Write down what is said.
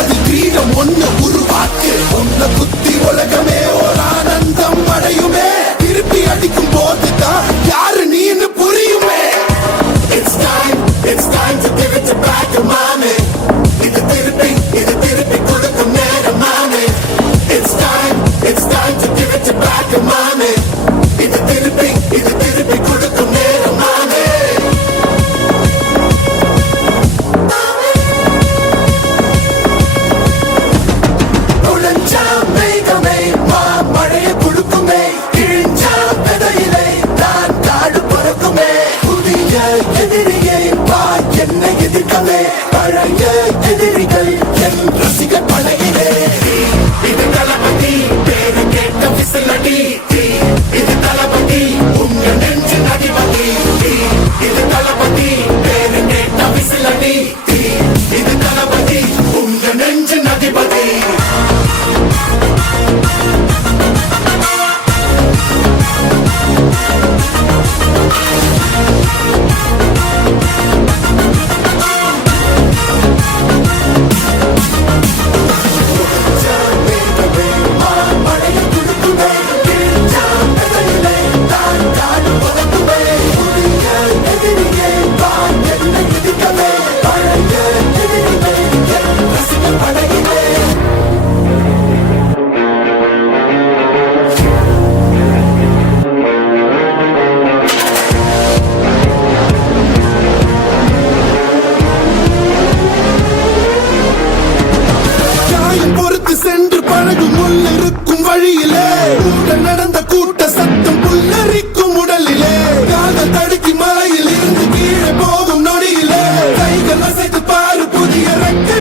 அது கிரீடம் ஒண்ணு உருவாக்கு ஒன்ன குத்தி உலகமே ஒரு ஆனந்தம் அடையுமே திருப்பி அடிக்கும் போதுதான் யாரு நீன்னு புரியுமே It's time to give it back to mommy இது திருப்பி கொடுக்கும் நேரம் மாமே It's time to give it back to mommy இது திருப்பி கொடுக்கும் நேரம் மாமே உழஞ்சா மேகமே மழைய கொடுக்குமே கிழிஞ்சா விதையிலே நான் காடு பறக்குமே புதிய எதிரியை என்னை எதிர்க்கவே பழைய எதிரிகள் என் ரசிக பழகிலே இது தளபதி பேரு கேட்ட விசிலடி இது தளபதி உங்க நெஞ்சு நடிபதி இது தளபதி பேரு கேட்ட விசிலடி இது தளபதி உங்க நெஞ்சு நடிபதி சென்று பழகும் முள் இருக்கும் வழியிலே